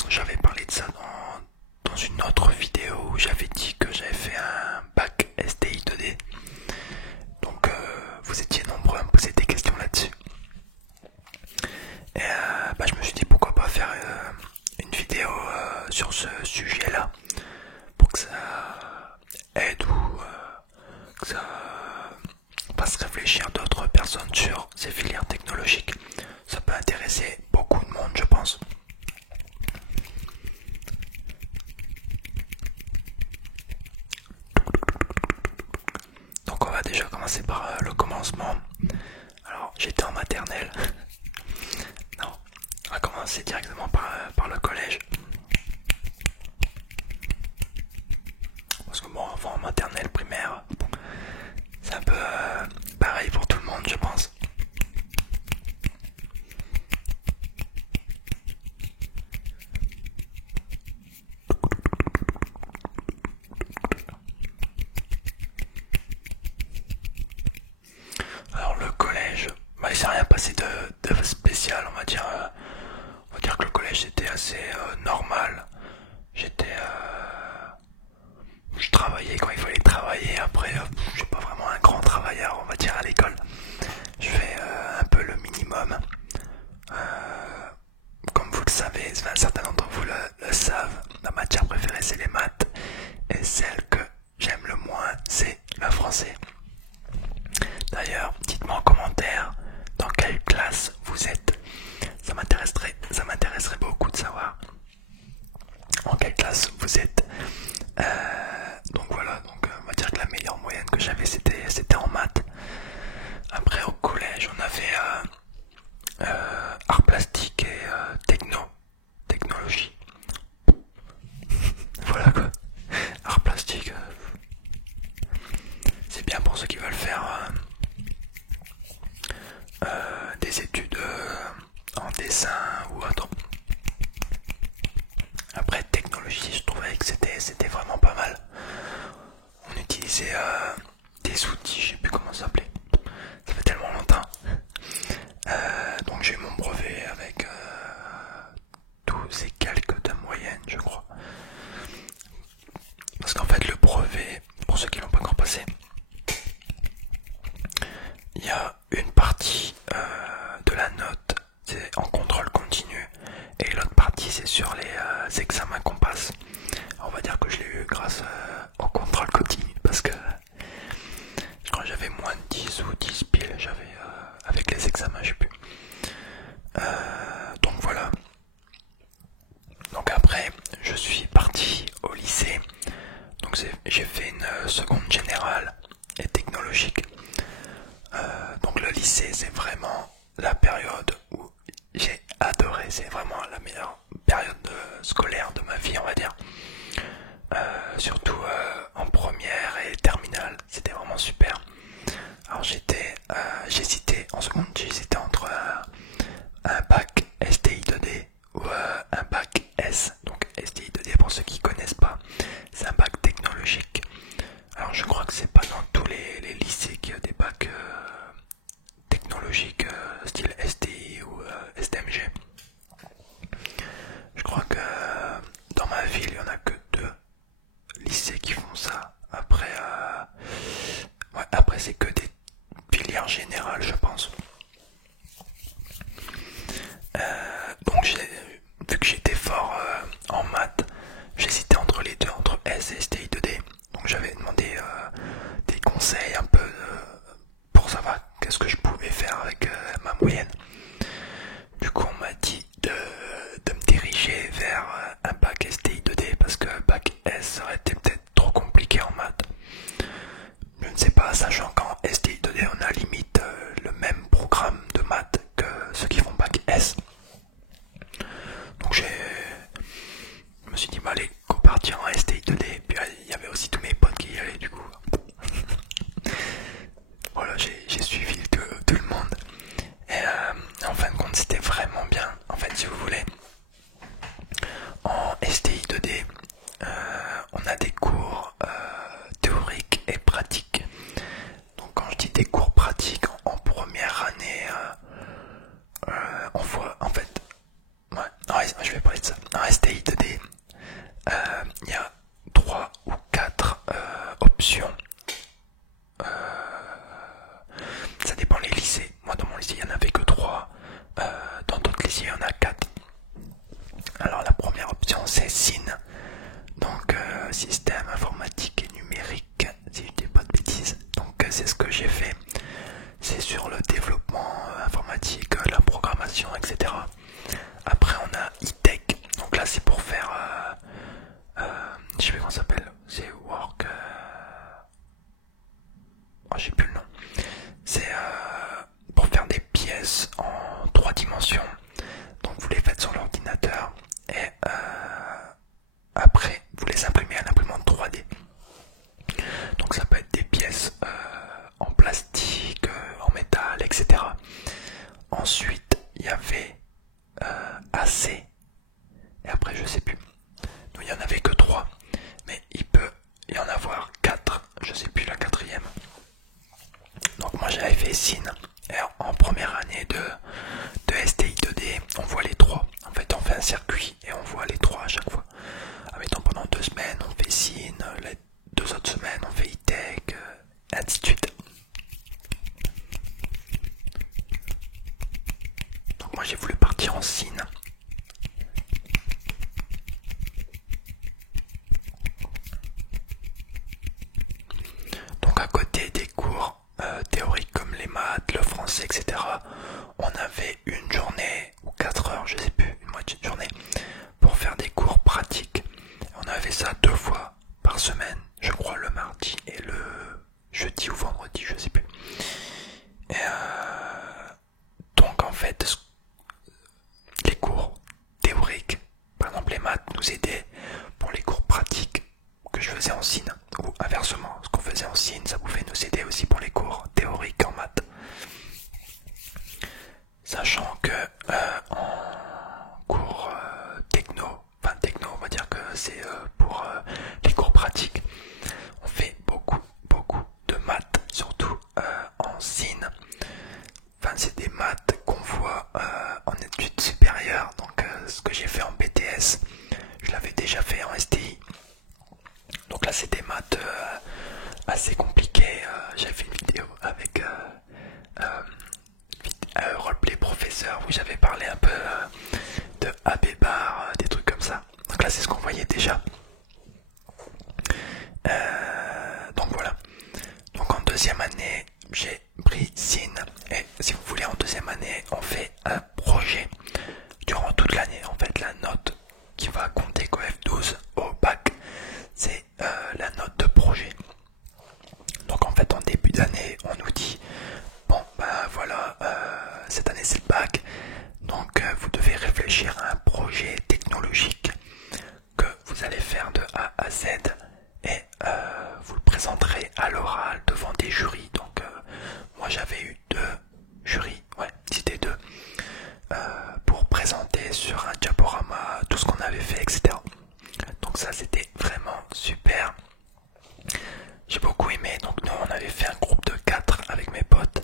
parce que j'avais parlé de ça dans une autre vidéo où j'avais dit que j'avais fait un bac STI 2D. Donc vous étiez nombreux à me poser des questions là-dessus. Et je me suis dit pourquoi pas faire une vidéo sur ce sujet-là pour que ça aide ou que ça fasse réfléchir d'autres personnes sur ces filières technologiques. Ça peut intéresser beaucoup de monde, je pense. Donc on va déjà commencer par le commencement. Alors j'étais en maternelle. Non, on va commencer directement par le collège. Parce que bon, avant maternelle, primaire, c'est un peu pareil pour tout le monde, je pense. Alors le collège, il s'est rien passé de spécial, on va dire. On va dire que le collège c'était assez normal. Je travaillais quand il fallait travailler. Après, je suis pas vraiment un grand travailleur, on va dire, à l'école. Je fais un peu le minimum. Comme vous le savez, enfin, certains d'entre vous le savent, ma matière préférée c'est les maths. Et celle que j'aime le moins, c'est le français. D'ailleurs, dites-moi en commentaire dans quelle classe vous êtes. Ça m'intéresserait beaucoup de savoir en quelle classe vous êtes. Donc voilà, on va dire que la meilleure moyenne que j'avais c'était en maths. Après au collège on avait art plastique et technologie. Voilà quoi. Art plastique, c'est bien pour ceux qui veulent faire des études en dessin ou autre. Après technologie, je trouvais que c'était vraiment pas mal. On utilisait des outils, je sais plus comment ça s'appelait. Ça fait tellement longtemps. Donc j'ai eu mon brevet avec 12 et quelques de moyenne, je crois. Parce qu'en fait le brevet, pour ceux qui l'ont pas encore passé, il y a une partie de la note, c'est en contrôle continu, et l'autre partie c'est sur les examens qu'on passe. On va dire que je l'ai eu grâce au contrôle continu, parce que je crois que j'avais moins de 10 ou 10 piles, j'avais avec les examens, je sais plus. Donc voilà. Donc après, je suis parti au lycée. Donc j'ai fait une seconde générale et technologique. Donc le lycée, c'est vraiment la période où j'ai adoré. C'est vraiment la meilleure période scolaire de ma vie, on va dire. Surtout en première et terminale, c'était vraiment super. Alors j'hésitais en seconde, j'hésitais entre un bac STI 2D ou un bac S. Donc STI 2D, pour ceux qui connaissent pas, c'est un bac technologique. Alors je crois que c'est pas dans tous les lycées qu'il y a des bacs technologiques style STI ou STMG. Je crois que dans ma ville il y en a que 2 lycées qui font ça. Après c'est que des filières générales, je pense. Donc vu que j'étais fort en maths, j'hésitais entre les deux, entre S et STI 2D. Donc j'avais demandé des conseils un peu pour savoir qu'est-ce que je pouvais faire avec ma moyenne. Du coup on m'a dit de me diriger vers un bac STI 2D parce que bac S aurait été peut-être trop compliqué en maths. Je ne sais pas, sachant qu'en STI 2D on a limite le même programme de maths que ceux qui font bac S. Donc je me suis dit allez, go partir en STI 2D. Puis il y avait aussi tous mes potes qui y allaient, du coup voilà, j'ai suivi tout le monde. Et en fin de compte c'était vraiment bien. En fait, si vous voulez, je vais parler de ça. Un STI 2D, il y a 3 ou 4 options. Ça dépend les lycées. Moi dans mon lycée il n'y en avait que 3. Dans d'autres lycées il y en a 4. Alors la première option c'est SIN. Donc système informatique et numérique, si je dis pas de bêtises. Donc c'est ce que j'ai fait. C'est sur le développement informatique, la programmation, etc. Après on a e-tech. Donc là c'est pour faire je sais plus comment ça s'appelle. C'est work oh, j'ai plus le nom. C'est pour faire des pièces en 3 dimensions. Donc vous les faites sur l'ordinateur et après vous les imprimez à l'imprimante 3D. Donc ça peut être des pièces en plastique, en métal, etc. Ensuite il y avait AC. Et après je sais plus. Donc il n'y en avait que 3. Mais il peut y en avoir 4. Je sais plus la quatrième. Donc moi j'avais fait SIN. Et en première année de STI 2D, on voit les 3. En fait on fait un circuit et on voit les 3 à chaque fois. Admettons pendant 2 semaines on fait SIN, les 2 autres semaines on fait e-tech, ainsi de suite. Donc moi j'ai voulu partir en SIN. Donc à côté des cours théoriques comme les maths, le français, etc., on avait une journée ou 4 heures, je sais plus, une moitié de journée, pour faire des cours pratiques. On avait ça 2 fois par semaine, je crois le mardi et le jeudi ou vendredi, je sais plus. Et donc en fait, les cours théoriques, par exemple les maths, nous aidaient pour les cours pratiques que je faisais en SIN, ou inversement, ce qu'on faisait en SIN, ça pouvait nous aider aussi pour les cours théoriques en maths. Sachant que en cours techno, enfin techno, on va dire que c'est pour les cours pratiques, on fait beaucoup de maths, surtout en SIN. Enfin c'est des maths qu'on voit en études supérieures, donc ce que j'ai fait en BTS, je l'avais déjà fait en STI. Donc là c'est des maths assez compliquées. J'avais fait une vidéo avec roleplay professeur où j'avais parlé un peu de AB bar, des trucs comme ça. Donc là c'est ce qu'on voyait déjà. Donc voilà. Donc en deuxième année j'ai pris SIN. Et si vous voulez en deuxième année on fait un projet durant toute l'année. En fait la note qui va compter qu'au F12 au bac c'est la note de projet. Donc en fait en début d'année on nous dit bon ben voilà cette année c'est le bac, donc vous devez réfléchir à un projet technologique que vous allez faire de A à Z et vous le présenterez à l'oral devant des jurys. Donc moi j'avais eu 2 jurys, ouais c'était 2 pour présenter sur un diaporama tout ce qu'on avait fait, etc. Donc ça c'était vraiment super. J'ai beaucoup aimé. Donc nous on avait fait un groupe de 4 avec mes potes.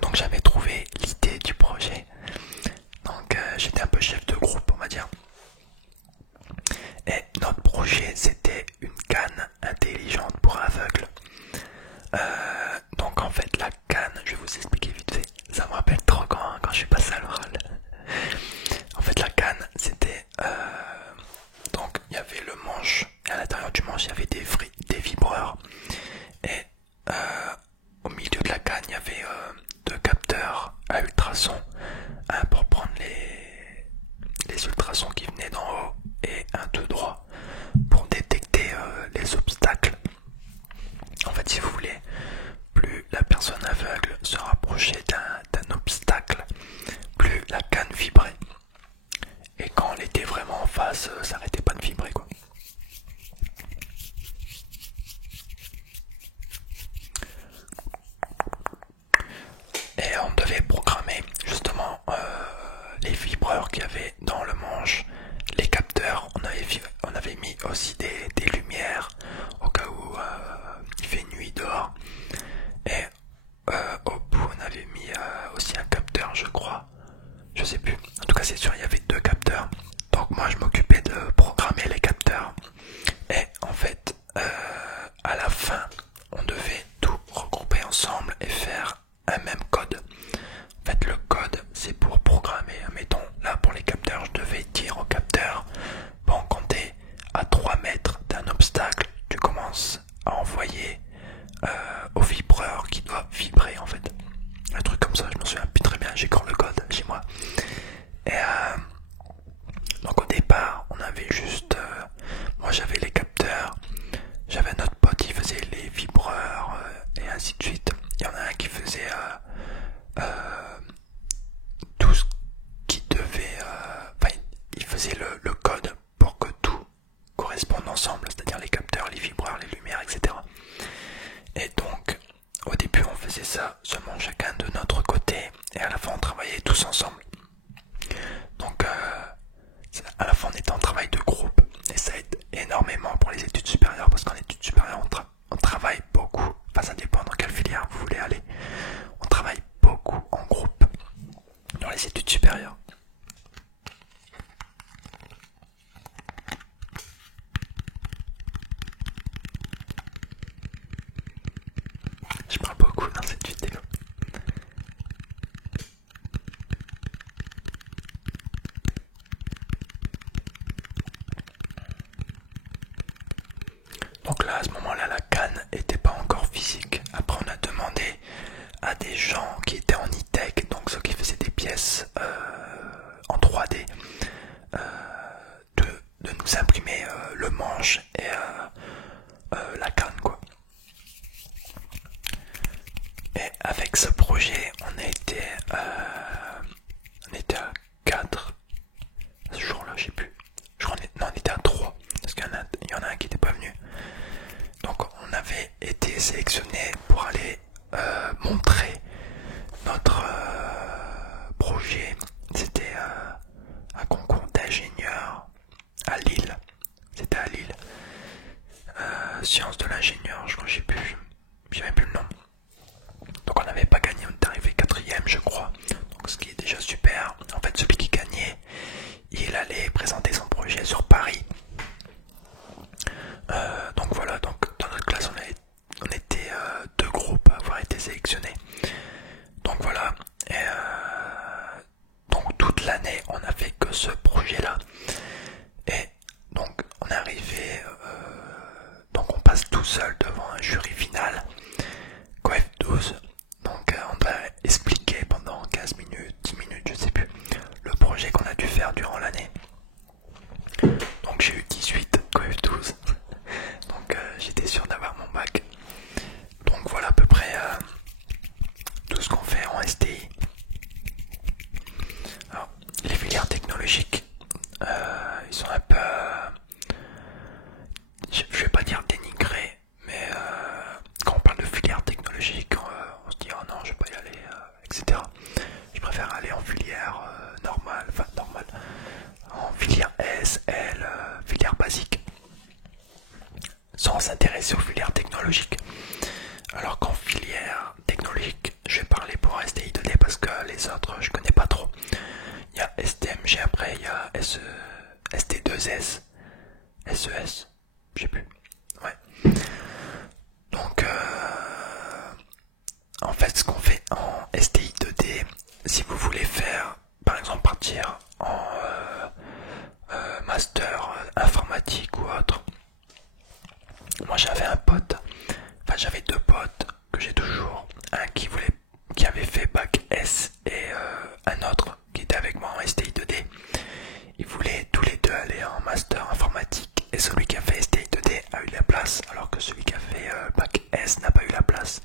Donc j'avais trouvé l'idée du projet. Donc j'étais un peu chef de groupe on va dire. Et notre projet c'était une canne intelligente pour aveugles. Donc en fait la canne, je vais vous expliquer vite fait. Ça me rappelle trop quand je suis passé à l'oral. En fait la canne c'était donc il y avait le manche et à l'intérieur du manche il y avait des vibreurs et au milieu de la canne il y avait 2 capteurs à ultrasons, un pour prendre les ultrasons qui venaient d'en haut et un tout droit pour détecter les obstacles. En fait si vous voulez, plus la personne aveugle se rapprochait d'un obstacle, plus la canne vibrait. Et quand elle était vraiment en face, ça n'arrêtait pas de vibrer quoi. Et on devait programmer justement les vibreurs qu'il y avait dans le manche, les capteurs. On avait mis aussi des lumières au cas où il fait nuit dehors. Et au bout on avait mis aussi un capteur je crois. Je sais plus. En tout cas c'est sûr il y avait 2 capteurs. part, on avait juste, moi j'avais les capteurs, j'avais un autre pote qui faisait les vibreurs et ainsi de suite. Il y en a un qui faisait tout ce qui devait, enfin il faisait le code pour que tout corresponde ensemble, c'est-à-dire les capteurs, les vibreurs, les lumières, etc. Et donc au début on faisait ça seulement chacun de notre côté et à la fin on travaillait tous ensemble. Donc à la fin on était en travail de groupe et ça aide énormément pour les études supérieures parce qu'en études supérieures on travaille beaucoup, enfin ça dépend dans quelle filière vous voulez aller, on travaille beaucoup en groupe dans les études supérieures. Je parle beaucoup dans cette vidéo. Donc là, à ce moment-là, la canne n'était pas encore physique. Après, on a demandé à des gens qui étaient en e-tech, donc ceux qui faisaient des pièces en 3D, de nous imprimer le manche et la canne, quoi. Et avec ce projet, on était à 4. Ce jour-là, je sais plus. Non, on était à 3. Parce qu'il y en a un qui n'était pas venu. Donc on avait été sélectionné pour aller montrer notre projet. C'était un concours d'ingénieurs à Lille. C'était à Lille. Sciences de l'ingénieur, je crois, je sais plus. J'ai même plus le nom. Donc on n'avait pas gagné, on est arrivé 4ème je crois. Donc ce qui est déjà super. En fait celui qui gagnait, il allait présenter son projet sur Paris. Donc voilà, donc dans notre classe on était deux groupes à avoir été sélectionnés. Donc voilà, et donc toute l'année on n'a fait que ce projet là. Et donc on est arrivé, donc on passe tout seul devant un jury final, Coef 12. Donc on doit expliquer pendant 15 minutes, 10 minutes, je sais plus, le projet qu'on a dû faire durant l'année. Donc j'ai eu 18 Coef 12. Donc j'étais sûr d'avoir mon bac. Donc voilà à peu près tout ce qu'on fait en STI. Alors, les filières technologiques, ils sont un peu, je vais pas dire dénigrés, mais quand on parle de filière technologique, on se dit oh non je vais pas y aller, etc. Je préfère aller en filière normale, enfin normale, en filière S, L, filière basique, sans s'intéresser aux filières technologiques. Alors qu'en filière technologique, je vais parler pour STI 2D parce que les autres je connais pas trop. Il y a STMG, après il y a ST2S, SES, je sais plus. Ouais. Donc en fait ce qu'on fait en STI 2D, si vous voulez faire par exemple partir en master informatique ou autre, moi j'avais un pote, enfin j'avais deux potes que j'ai toujours, un qui avait fait bac S et un autre qui était avec moi en STI 2D. Ils voulaient tous les deux aller en master informatique et celui qui a fait STI 2D a eu la place alors que celui qui a fait bac S n'a pas eu la place.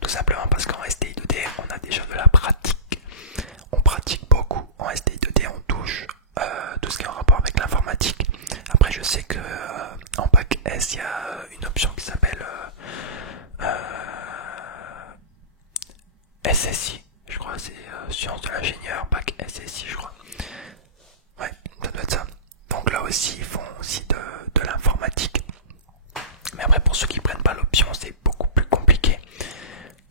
Tout simplement parce qu'en STI 2D on a déjà de la pratique. On pratique beaucoup en STI 2D, on touche tout ce qui est en rapport avec l'informatique. Après je sais que en bac S il y a une option qui s'appelle SSI, je crois, c'est sciences de l'ingénieur, bac SSI je crois. Ouais, ça doit être ça. Donc là aussi ils font aussi de l'informatique. Mais après pour ceux qui prennent pas l'option c'est beaucoup plus compliqué.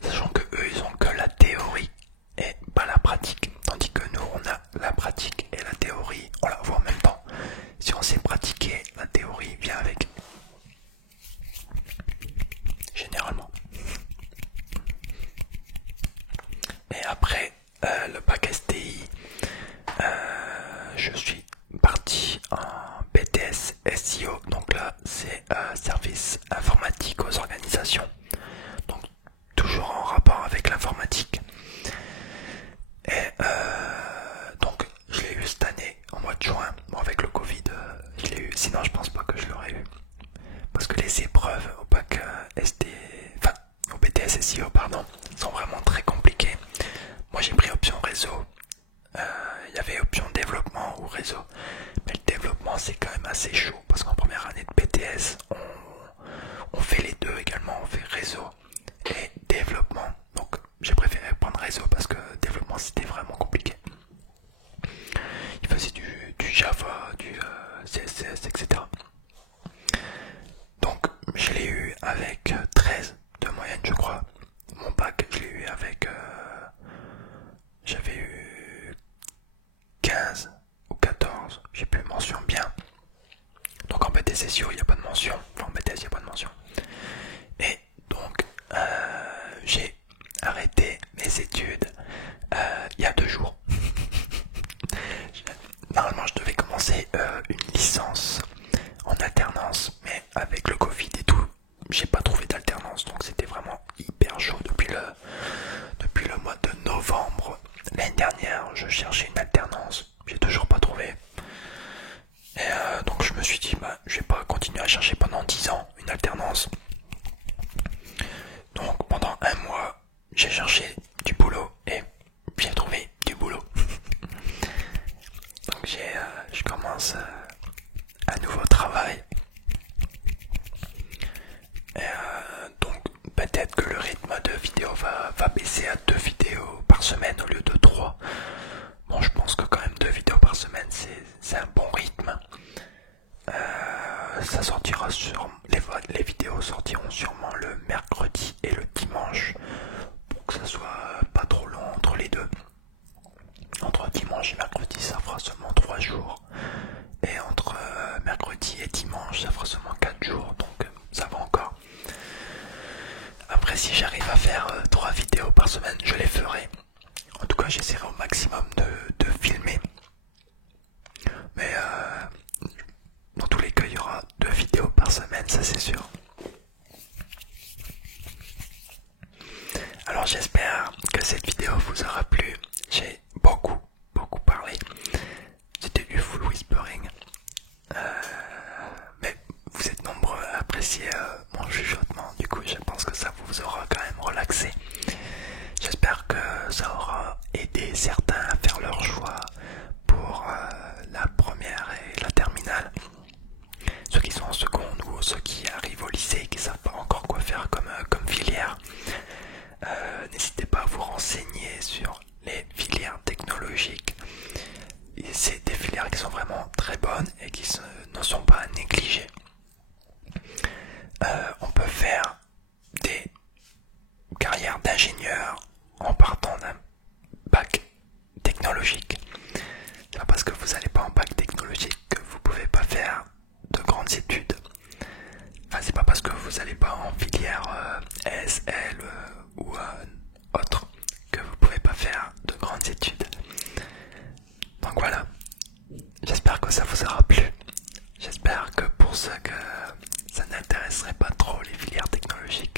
Sachant que eux ils ont que la théorie et pas la pratique. Tandis que nous on a la pratique et la théorie, on la voit en même temps. Si on sait pratiquer, la théorie vient avec. Généralement. Et après le bac STI, je suis parti en BTS SEO. Donc là c'est service informatique aux organisations. Donc toujours en rapport avec l'informatique. Et donc je l'ai eu cette année en mois de juin, bon avec le Covid sinon je pense pas que je l'aurais eu. Parce que les épreuves au bac ST, enfin au BTS SIO pardon, sont vraiment très compliquées. Moi j'ai pris option réseau. Il y avait option développement ou réseau. Mais le développement c'est quand même assez chaud parce qu'en première année de BTS on fait les deux également, on fait réseau et développement. Donc j'ai préféré prendre réseau parce que développement c'était vraiment compliqué. Il faisait du Java, du CSS, etc. Donc je l'ai eu avec 13 de moyenne je crois. Mon bac je l'ai eu avec... j'avais eu 15 ou 14, j'ai plus mention bien. Donc en BTS SEO il n'y a pas de mention, enfin en BTS il n'y a pas de mention. Et donc j'ai arrêté mes études il y a 2 jours. Normalement je devais commencer une licence en alternance, mais avec le Covid et tout, j'ai pas trouvé d'alternance, donc c'était vraiment hyper chaud depuis le mois de novembre. L'année dernière, je cherchais une alternance, j'ai toujours pas trouvé. Et donc je me suis dit, bah, je vais pas continuer à chercher pendant 10 ans une alternance. Donc pendant 1 mois, j'ai cherché du boulot et j'ai trouvé du boulot. Donc je commence un nouveau travail. Donc peut-être que le rythme de vidéo va baisser à 2 vidéos par semaine au lieu de 3. Bon, je pense que quand même 2 vidéos par semaine c'est un bon rythme. Ça sortira sur les vidéos sortiront sûrement le mercredi et le dimanche pour que ça soit pas trop long entre les deux. Entre dimanche et mercredi ça fera seulement 3 jours et entre mercredi et dimanche ça fera seulement 4 jours, donc ça va encore. Après si j'arrive à faire 3 vidéos par semaine je les ferai. En tout cas j'essaierai au maximum de filmer. Mais dans tous les cas il y aura 2 vidéos par semaine, ça c'est sûr. Alors j'espère que cette vidéo vous aura plu. J'ai beaucoup parlé. C'était du full whispering. Mais vous êtes nombreux à apprécier mon chuchotement. Du coup je pense que ça vous aura quand même relaxé. J'espère que ça aura aidé certains à faire leur choix pour la première et la terminale. Ceux qui sont en seconde ou ceux qui arrivent au lycée et qui ne savent pas encore quoi faire comme filière. N'hésitez pas à vous renseigner sur les filières technologiques. C'est des filières qui sont vraiment très bonnes et qui ne sont pas à négliger. On peut faire des carrières d'ingénieur en partant d'un bac technologique. C'est pas parce que vous n'allez pas en bac technologique que vous pouvez pas faire de grandes études. Enfin, c'est pas parce que vous n'allez pas en filière ESL ou autre que vous pouvez pas faire de grandes études. Donc voilà, j'espère que ça vous aura plu. J'espère que pour ceux que ça n'intéresserait pas trop les filières technologiques,